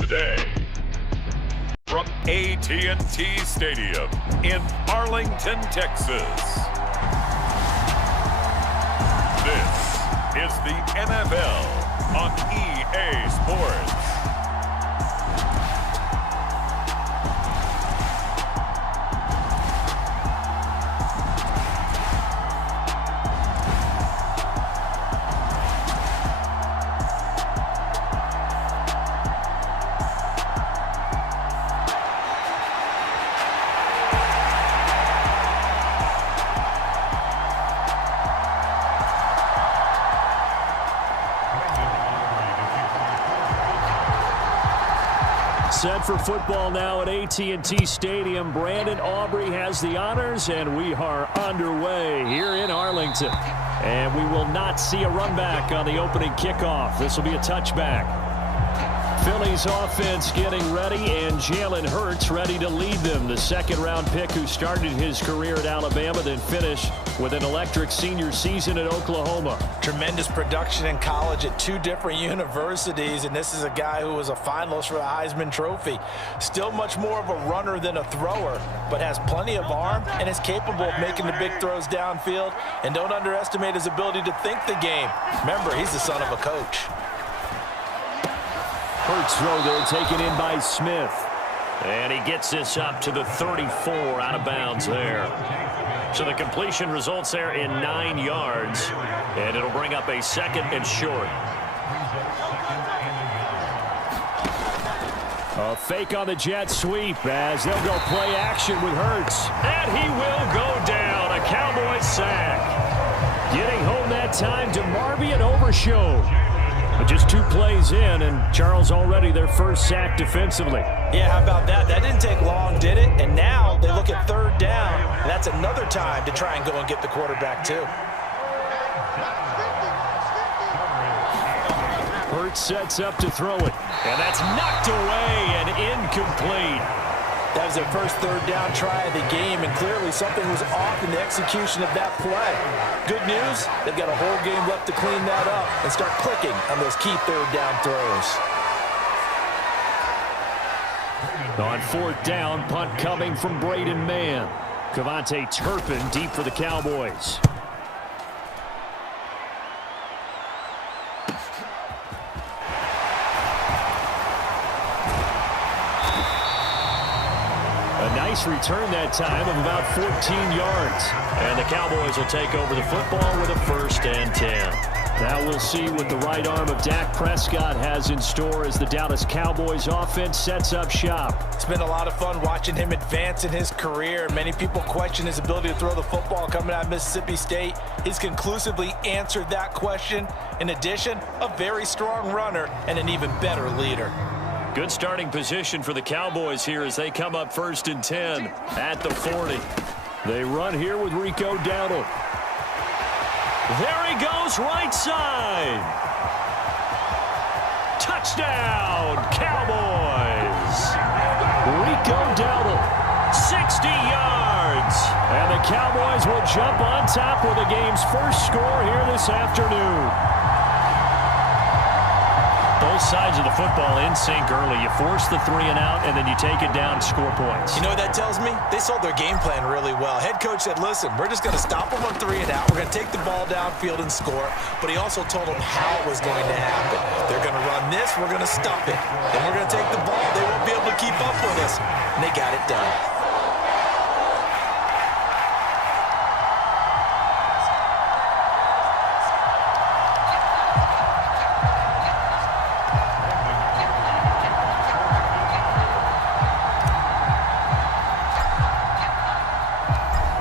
Today, from AT&T Stadium in Arlington, Texas, this is the NFL on EA Sports. Set for football now at AT&T Stadium. Brandon Aubrey has the honors, and we are underway here in Arlington. And we will not see a run back on the opening kickoff. This will be a touchback. Philly's offense getting ready, and Jalen Hurts ready to lead them. The second-round pick who started his career at Alabama, then finished with an electric senior season at Oklahoma. Tremendous production in college at two different universities, and this is a guy who was a finalist for the Heisman Trophy. Still much more of a runner than a thrower, but has plenty of arm and is capable of making the big throws downfield. And don't underestimate his ability to think the game. Remember, he's the son of a coach. Hurts throw there taken in by Smith. And he gets this up to the 34 out of bounds there. So the completion results there in 9 yards. And it'll bring up a second and short. A fake on the jet sweep as they'll go play action with Hurts. And he will go down. A Cowboys sack. Getting home that time to Marvy and Overshow. But just 2 plays in, and Charles already their first sack defensively. Yeah, how about that? That didn't take long, did it? And now they look at third down, and that's another time to try and go and get the quarterback, too. Hurts sets up to throw it, and that's knocked away and incomplete. That was their first third down try of the game, and clearly something was off in the execution of that play. Good news, they've got a whole game left to clean that up and start clicking on those key third down throws. On fourth down, punt coming from Braden Mann. Kevontae Turpin deep for the Cowboys. Nice return that time of about 14 yards. And the Cowboys will take over the football with a 1st and 10. Now we'll see what the right arm of Dak Prescott has in store as the Dallas Cowboys offense sets up shop. It's been a lot of fun watching him advance in his career. Many people question his ability to throw the football coming out of Mississippi State. He's conclusively answered that question. In addition, a very strong runner and an even better leader. Good starting position for the Cowboys here as they come up 1st and 10 at the 40. They run here with Rico Dowdle. There he goes, right side. Touchdown, Cowboys. Rico Dowdle, 60 yards. And the Cowboys will jump on top with the game's first score here this afternoon. Both sides of the football in sync early. You force the 3 and out, and then you take it down, score points. You know what that tells me? They sold their game plan really well. Head coach said, listen, we're just going to stop them on 3 and out. We're going to take the ball downfield and score. But he also told them how it was going to happen. They're going to run this. We're going to stop it. Then we're going to take the ball. They won't be able to keep up with us. And they got it done.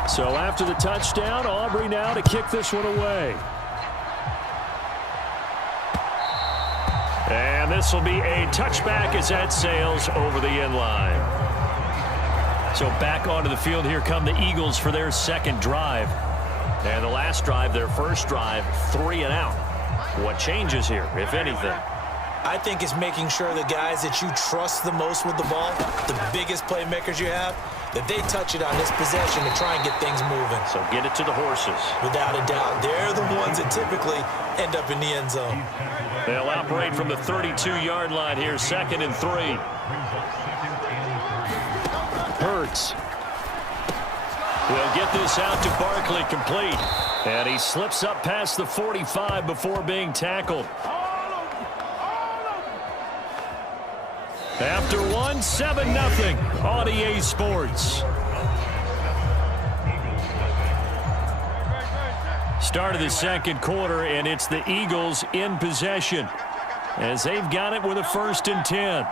So after the touchdown, Aubrey now to kick this one away. And this will be a touchback as that sails over the end line. So back onto the field, here come the Eagles for their second drive. And the last drive, their first drive, 3 and out. What changes here, if anything? I think it's making sure the guys that you trust the most with the ball, the biggest playmakers you have, that they touch it on this possession to try and get things moving. So get it to the horses. Without a doubt. They're the ones that typically end up in the end zone. They'll operate from the 32-yard line here, 2nd and 3. Hurts. He'll get this out to Barkley, complete. And he slips up past the 45 before being tackled. After 1, 7-0 on EA Sports. Start of the second quarter, and it's the Eagles in possession as they've got it with a 1st and 10.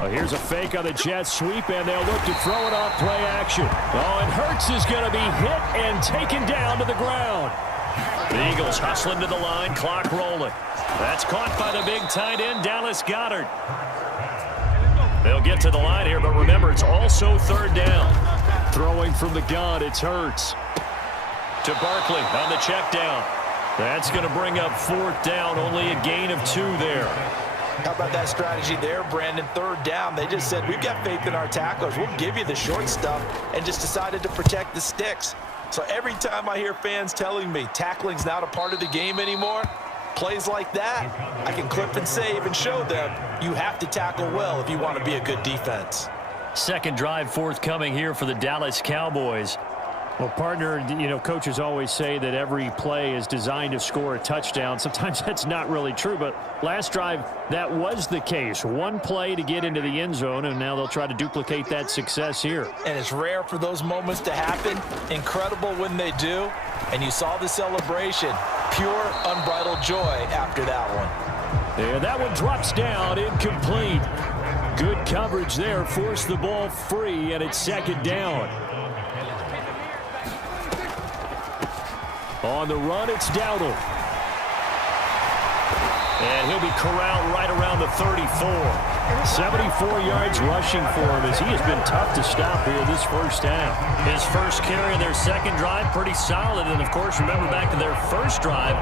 Oh, here's a fake on the jet sweep, and they'll look to throw it off play action. Oh, and Hurts is going to be hit and taken down to the ground. The Eagles hustling to the line, clock rolling. That's caught by the big tight end, Dallas Goedert. They'll get to the line here, but remember, it's also 3rd down. Throwing from the gun, it's Hurts. To Barkley on the check down. That's going to bring up 4th down, only a gain of 2 there. How about that strategy there, Brandon? 3rd down. They just said, we've got faith in our tacklers. We'll give you the short stuff, and just decided to protect the sticks. So every time I hear fans telling me tackling's not a part of the game anymore, plays like that, I can clip and save and show them you have to tackle well if you want to be a good defense. Second drive forthcoming here for the Dallas Cowboys. Well, partner, you know, coaches always say that every play is designed to score a touchdown. Sometimes that's not really true, but last drive, that was the case. One play to get into the end zone, and now they'll try to duplicate that success here. And it's rare for those moments to happen. Incredible when they do. And you saw the celebration. Pure, unbridled joy after that one. Yeah, that one drops down, incomplete. Good coverage there, forced the ball free, and it's 2nd down. On the run, it's Dowdle. And he'll be corralled right around the 34. 74 yards rushing for him as he has been tough to stop here this first half. His first carry of their second drive, pretty solid. And, of course, remember back to their first drive,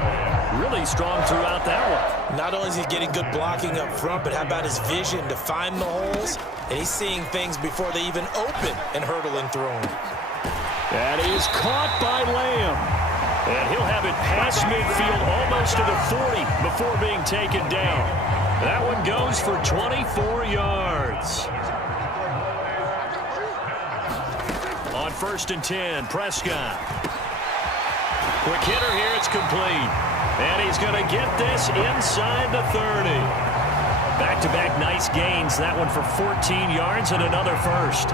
really strong throughout that one. Not only is he getting good blocking up front, but how about his vision to find the holes? And he's seeing things before they even open and hurdling through them. That is caught by Lamb. And he'll have it past midfield almost to the 40 before being taken down. That one goes for 24 yards. On 1st and 10, Prescott. Quick hitter here, it's complete. And he's going to get this inside the 30. Back-to-back nice gains. That one for 14 yards and another first.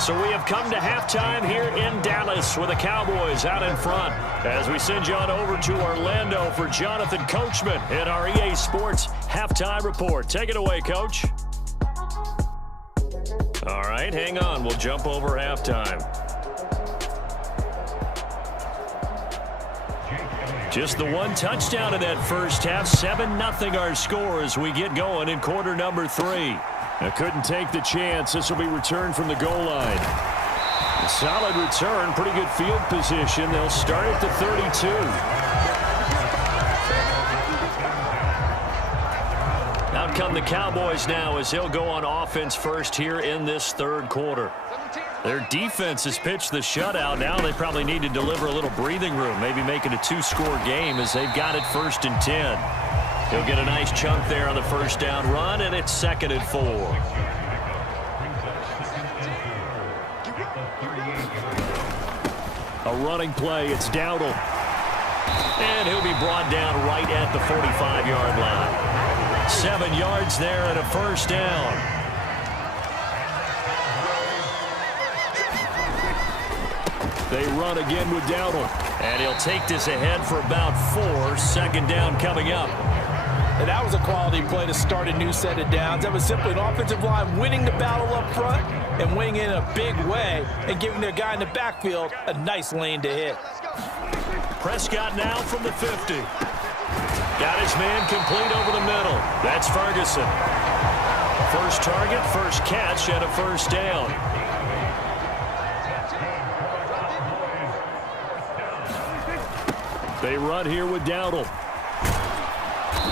So we have come to halftime here in Dallas with the Cowboys out in front. As we send you on over to Orlando for Jonathan Coachman in our EA Sports Halftime Report. Take it away, Coach. All right, hang on. We'll jump over halftime. Just the one touchdown in that first half. 7-0 our score as we get going in quarter number 3. Couldn't take the chance. This will be returned from the goal line. A solid return, pretty good field position. They'll start at the 32. Out come the Cowboys now as they'll go on offense first here in this third quarter. Their defense has pitched the shutout. Now they probably need to deliver a little breathing room, maybe make it a 2-score game as they've got it 1st and 10. He'll get a nice chunk there on the first down run, and it's 2nd and 4. A running play. It's Dowdle. And he'll be brought down right at the 45-yard line. 7 yards there and a first down. They run again with Dowdle. And he'll take this ahead for about 4. 2nd down coming up. And that was a quality play to start a new set of downs. That was simply an offensive line winning the battle up front and winning in a big way and giving their guy in the backfield a nice lane to hit. Prescott now from the 50. Got his man complete over the middle. That's Ferguson. First target, first catch, and a first down. They run here with Dowdle.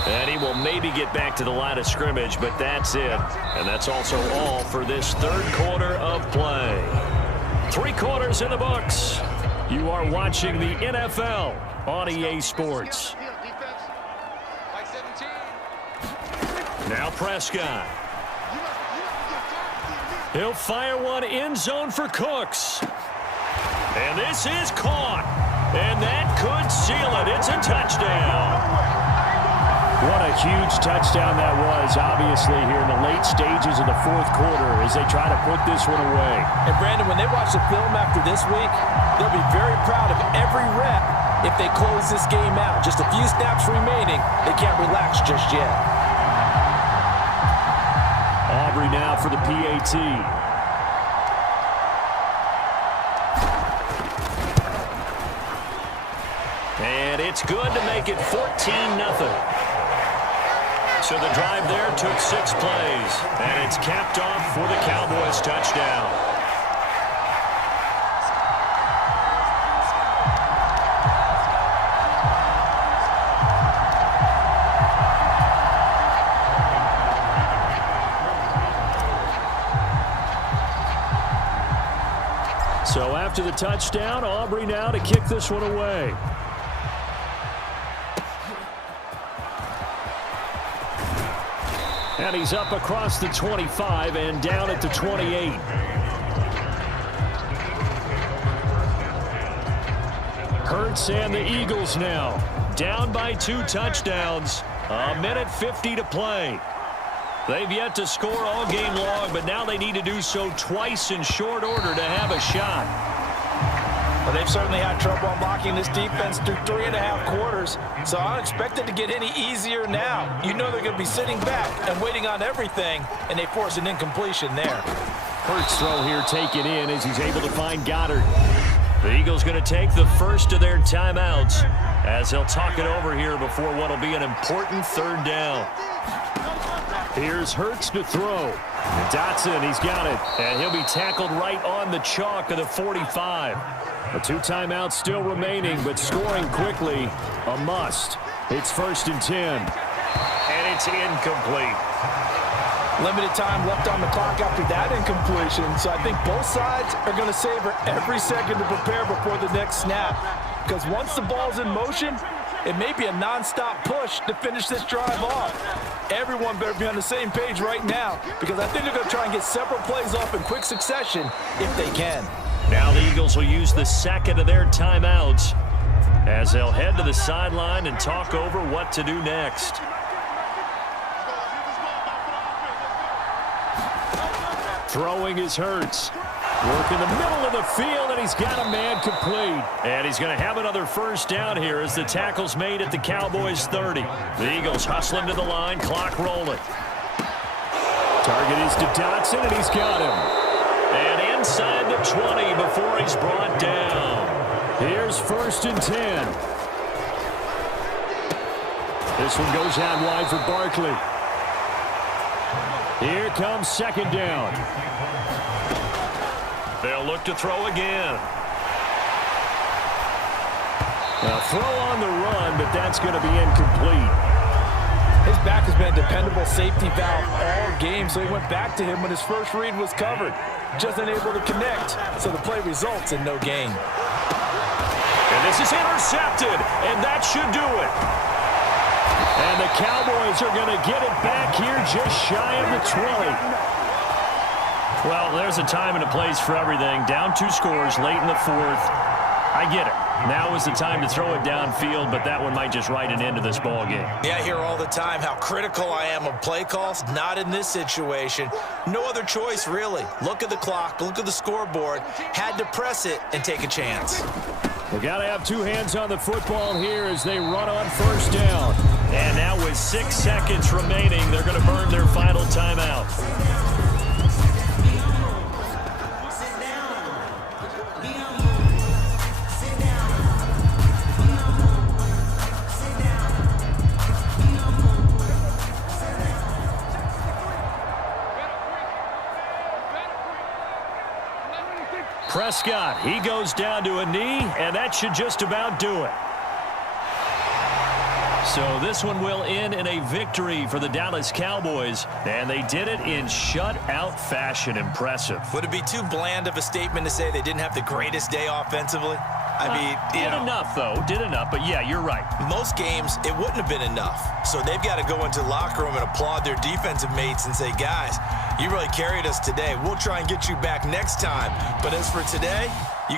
And he will maybe get back to the line of scrimmage, but that's it. And that's also all for this 3rd quarter of play. 3 quarters in the books. You are watching the NFL on EA Sports. Now Prescott. He'll fire one end zone for Cooks. And this is caught. And that could seal it. It's a touchdown. What a huge touchdown that was, obviously, here in the late stages of the 4th quarter as they try to put this one away. And, Brandon, when they watch the film after this week, they'll be very proud of every rep if they close this game out. Just a few snaps remaining. They can't relax just yet. Aubrey now for the PAT. And it's good to make it 14-0. So the drive there took 6 plays, and it's capped off for the Cowboys touchdown. So after the touchdown, Aubrey now to kick this one away. And he's up across the 25 and down at the 28. Hurts and the Eagles now down by 2 touchdowns. 1:50 to play. They've yet to score all game long, but now they need to do so twice in short order to have a shot. Well, they've certainly had trouble unlocking this defense through 3.5 quarters, so I don't expect it to get any easier now. You know they're going to be sitting back and waiting on everything, and they force an incompletion there. Hurts throw here taken in as he's able to find Goddard. The Eagles going to take the first of their timeouts as they'll talk it over here before what will be an important 3rd down. Here's Hurts to throw. Dotson, he's got it. And he'll be tackled right on the chalk of the 45. The 2 timeouts still remaining, but scoring quickly, a must. It's 1st and 10. And it's incomplete. Limited time left on the clock after that incompletion, so I think both sides are going to savor every second to prepare before the next snap. Because once the ball's in motion, it may be a nonstop push to finish this drive off. Everyone better be on the same page right now, because I think they're going to try and get several plays off in quick succession if they can. Now the Eagles will use the 2nd of their timeouts as they'll head to the sideline and talk over what to do next. Throwing is Hurts. Work in the middle of the field, and he's got a man complete. And he's going to have another first down here as the tackle's made at the Cowboys' 30. The Eagles hustling to the line, clock rolling. Target is to Dotson, and he's got him. And inside the 20 before he's brought down. Here's 1st and 10. This one goes out wide for Barkley. Here comes 2nd down. They'll look to throw again. A throw on the run, but that's going to be incomplete. His back has been a dependable safety valve all game, so he went back to him when his first read was covered. Just unable to connect, so the play results in no gain. And this is intercepted, and that should do it. And the Cowboys are going to get it back here just shy of the 20. Well, there's a time and a place for everything. Down 2 scores late in the 4th. I get it. Now is the time to throw it downfield, but that one might just write an end to this ball game. Yeah, I hear all the time how critical I am of play calls. Not in this situation. No other choice, really. Look at the clock, look at the scoreboard. Had to press it and take a chance. They got to have 2 hands on the football here as they run on first down. And now with 6 seconds remaining, they're going to burn their final timeout. Prescott, he goes down to a knee, and that should just about do it. So this one will end in a victory for the Dallas Cowboys, and they did it in shutout fashion. Impressive. Would it be too bland of a statement to say they didn't have the greatest day offensively? I mean, did enough, though. Did enough, but yeah, you're right. Most games, it wouldn't have been enough. So they've got to go into the locker room and applaud their defensive mates and say, guys, you really carried us today. We'll try and get you back next time. But as for today, you got